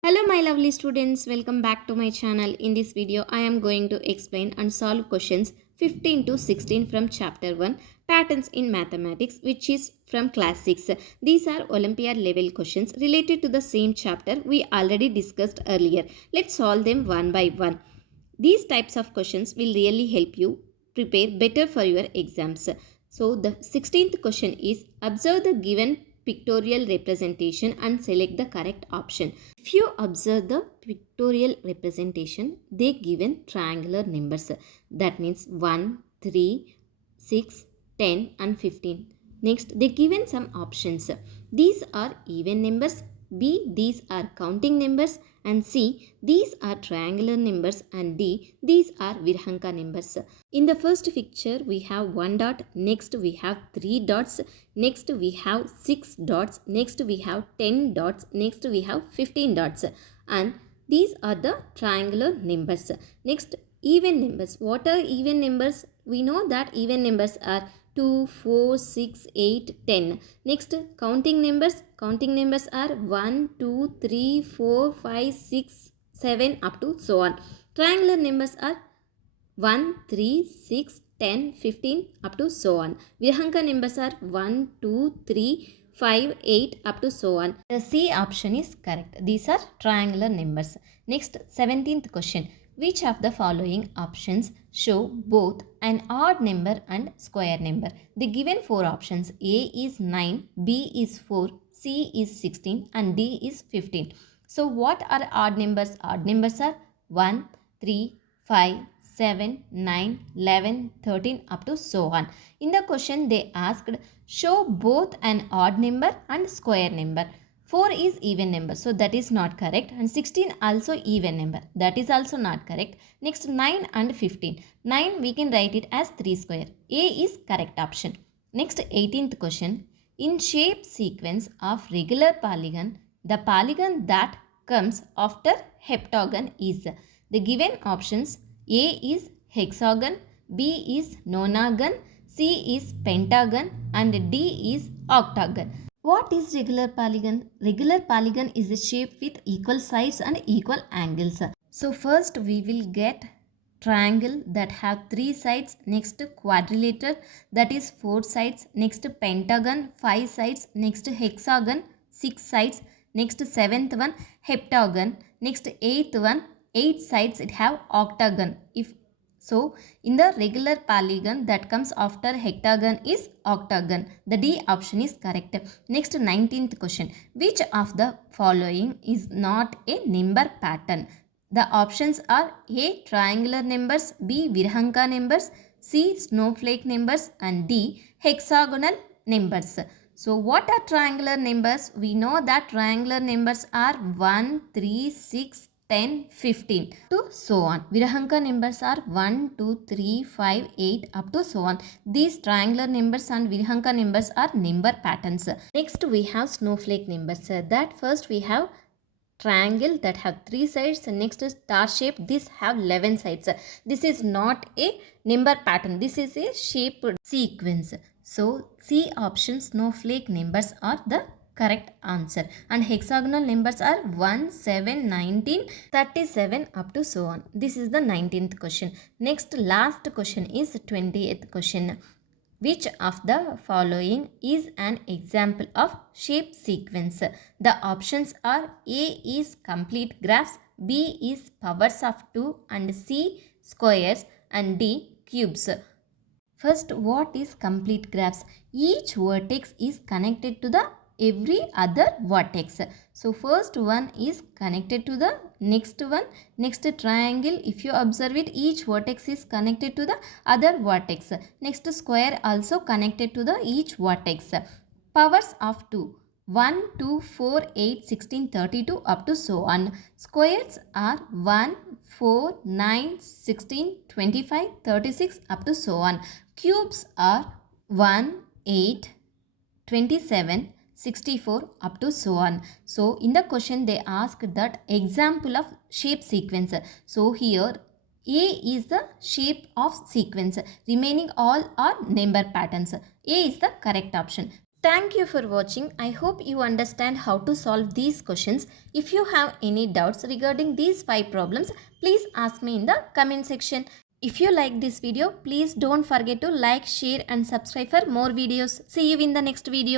Hello my lovely students, welcome back to my channel. In this video, I am going to explain and solve questions 15 to 16 from chapter 1 patterns in mathematics, which is from class 6. These are Olympiad level questions related to the same chapter we already discussed earlier. Let's solve them one by one. These types of questions will really help you prepare better for your exams. So the 16th question is observe the given pictorial representation and select the correct option. If you observe the pictorial representation, they given triangular numbers. That means 1, 3, 6, 10 and 15. Next, they given some options. These are even numbers, B, these are counting numbers, and C, these are triangular numbers, and D, these are Virhanka numbers. In the first picture, we have 1 dot, next we have 3 dots, next we have 6 dots, next we have 10 dots, next we have 15 dots, and these are the triangular numbers. Next, even numbers. What are even numbers? We know that even numbers are 2, 4, 6, 8, 10. Next, counting numbers. Counting numbers are 1, 2, 3, 4, 5, 6, 7 up to so on. Triangular numbers are 1, 3, 6, 10, 15 up to so on. Virhanka numbers are 1, 2, 3, 5, 8 up to so on. The C option is correct. These are triangular numbers. Next, 17th question. Which of the following options show both an odd number and square number? The given 4 options. A is 9, B is 4, C is 16 and D is 15. So what are odd numbers? Odd numbers are 1, 3, 5, 7, 9, 11, 13 up to so on. In the question they asked show both an odd number and square number. 4 is even number, so that is not correct, and 16 also even number, that is also not correct. Next, 9 and 15. 9 we can write it as 3 square. A is correct option. Next, 18th question. In shape sequence of regular polygon, the polygon that comes after heptagon is. The given options. A is hexagon, B is nonagon, C is pentagon and D is octagon. What is regular polygon? Regular polygon is a shape with equal sides and equal angles. So first we will get triangle that have 3 sides, next quadrilateral that is 4 sides, next pentagon 5 sides, next hexagon 6 sides, next 7th one heptagon, next 8th one 8 sides it have octagon. So, in the regular polygon that comes after hectagon is octagon. The D option is correct. Next, 19th question. Which of the following is not a number pattern? The options are A. Triangular numbers, B. Virhanka numbers, C. Snowflake numbers and D. Hexagonal numbers. So, what are triangular numbers? We know that triangular numbers are 1, 3, 6, 10, 15 to so on. Virhanka numbers are 1, 2, 3, 5, 8 up to so on. These triangular numbers and Virhanka numbers are number patterns. Next we have snowflake numbers. That first we have triangle that have 3 sides, and next is star shape, this have 11 sides. This is not a number pattern, this is a shape sequence. So C option snowflake numbers are the correct answer, and hexagonal numbers are 1, 7, 19, 37 up to so on. This is the 19th question. Next, last question is 20th question. Which of the following is an example of shape sequence? The options are A is complete graphs, B is powers of 2 and C squares and D cubes. First, what is complete graphs? Each vertex is connected to the every other vertex. So first one is connected to the next one. Next triangle, if you observe it, each vertex is connected to the other vertex. Next square also connected to the each vertex. Powers of 2. 1, 2, 4, 8, 16, 32 up to so on. Squares are 1, 4, 9, 16, 25, 36 up to so on. Cubes are 1, 8, 27, 64 up to so on. So in the question they asked that example of shape sequence. So here A is the shape of sequence. Remaining all are number patterns. A is the correct option. Thank you for watching. I hope you understand how to solve these questions. If you have any doubts regarding these 5 problems, please ask me in the comment section. If you like this video, please don't forget to like, share and subscribe for more videos. See you in the next video.